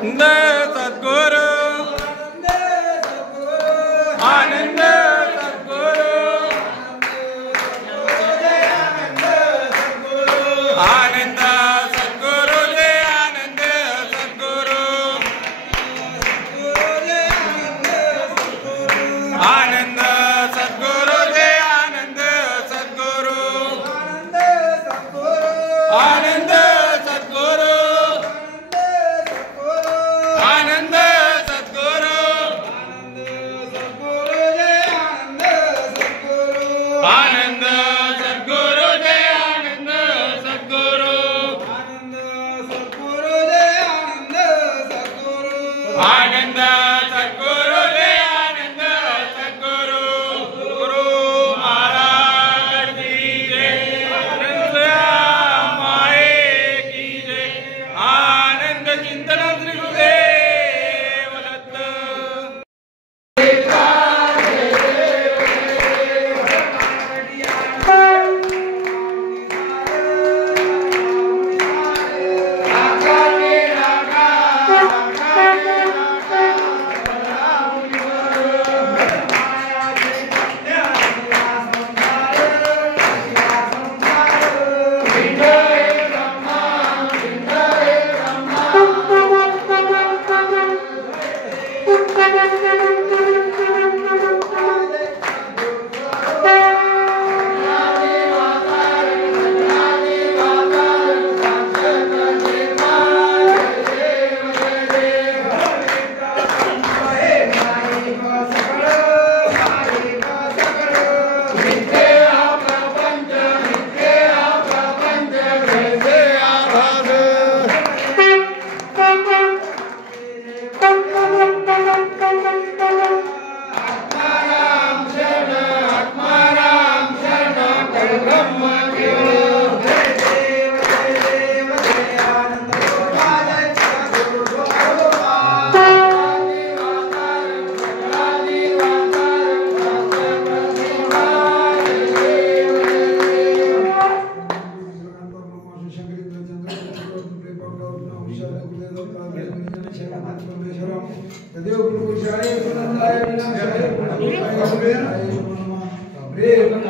सद्गुरु आनंद सद्गुरु आनंद सद्गुरु जय आनंद सद्गुरु आनंद सद्गुरु जय आनंद सद्गुरु आनंद सद्गुरु आनंद सद्गुरु आनंद सद्गुरु जय आनंद सद्गुरु आनंद सद्गुरु जय आनंद सद्गुरु गुरु महाराज की जय माए की जय आनंद चिंतन श्री गुरुदेव दत्त देव